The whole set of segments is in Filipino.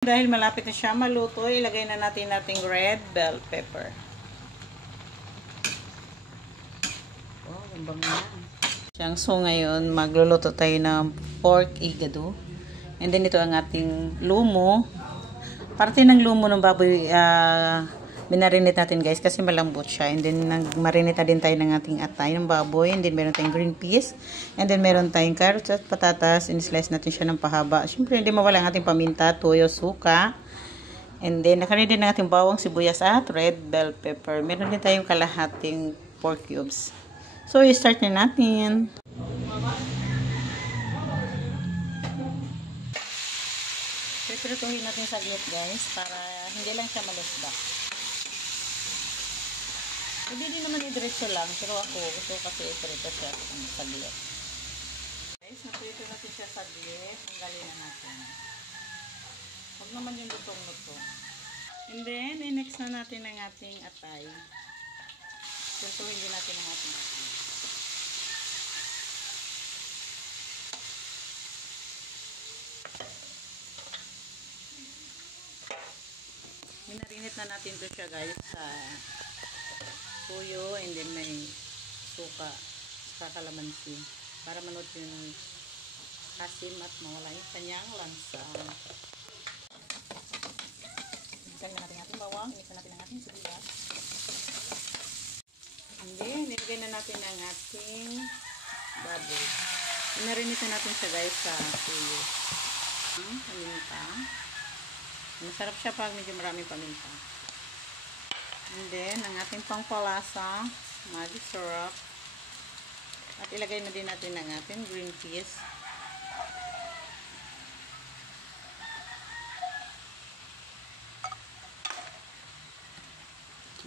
Dahil malapit na siya maluto, ilagay na natin nating red bell pepper. Oh, ang bango na. So ngayon, magluluto tayo ng pork igado. And then ito ang ating lumo. Parte ng lumo ng baboy, minarinate natin guys kasi malambot siya. And then nagmarinate na din tayo ng ating atay ng baboy. And then meron tayong green peas. And then meron tayong carrots at patatas. And slice natin siya ng pahaba. Siyempre hindi mawala ang ating paminta, toyo, suka. And then nakarin din ng ating bawang, sibuyas at red bell pepper. Meron din tayong kalahating pork cubes. So i-start na natin. Prituhin natin saglit guys para hindi lang siya malusba. Hindi din naman i-diretso lang, pero ako gusto kasi i-prito siya saglit. Guys, naprito natin siya saglit. Tanggalin na natin. Huwag naman yung lutong-lutong. And then, i-next na natin ang ating atay. Prituhin din natin ang ating atay. Minarinate na natin to siya guys sa tuyo and then may suka sa kalamansi para manot yung asim at mawala yung kanyang lansa. Mixan na natin ang ating bawang, mixan natin ang ating sibuyas. And then, nilagay na natin ang ating baboy. Minarinate na natin siya guys sa tuyo. Paminta. Masarap siya pag medyo maraming paminta. And then, ang ating pangpalasa, magic syrup. At ilagay na din natin ang ating green peas.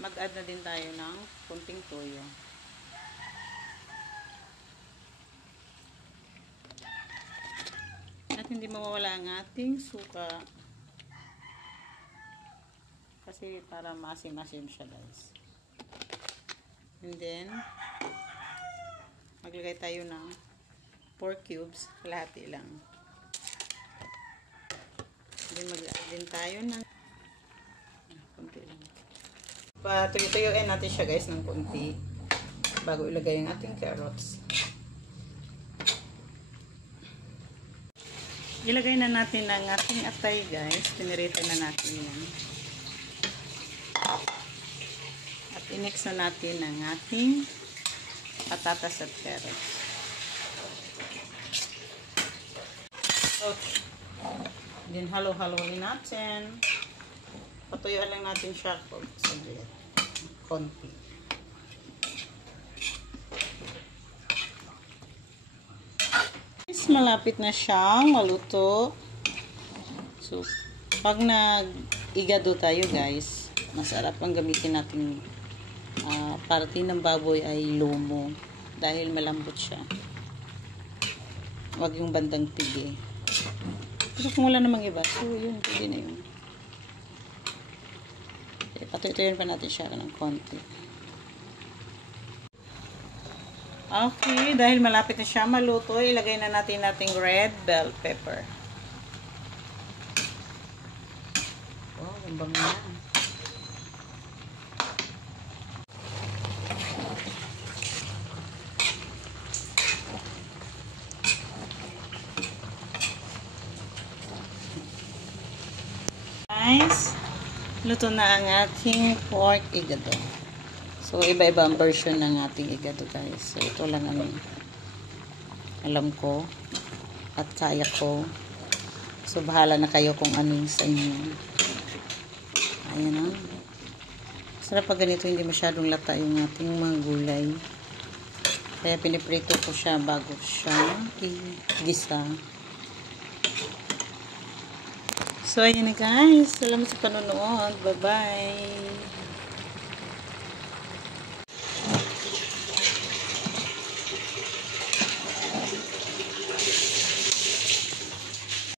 Mag-add na din tayo ng kunting toyo. At hindi mawawala ang ating suka. Kasi para maasim-asim siya guys. And then, maglagay tayo ng pork cubes. Kalahati lang. And then, maglagay din tayo ng konti lang. Patuyuin natin siya guys ng konti bago ilagay yung ating carrots. Ilagay na natin ang ating atay guys. Pinirito na natin yan. At i-mix na natin ang ating patatas at carrots. Okay. Then halo-haloin natin. Patuyuan lang natin siya saglit. Konti. Malapit na siyang maluto. So, pag nag-igado tayo guys, masarap ang gamitin natin parte ng baboy ay lomo dahil malambot siya. Huwag yung bandang pigi. Pero kung wala namang iba, so yun, pwede na yun. Okay, patuyuin pa natin siya ng konti. Okay, dahil malapit na siya maluto, ilagay na natin nating red bell pepper. Oh, ang bango na. Guys, luto na ang ating pork igado. So, iba-iba ang version ng ating igado guys. So, ito lang ang alam ko at kaya ko. So, bahala na kayo kung ano yung sa inyo. Ayan o. Sarap pag ganito, hindi masyadong lata yung ating mga gulay. Kaya piniprito ko siya bago siya i-gisa. So, ayan na guys. Salamat sa panonood. Bye-bye.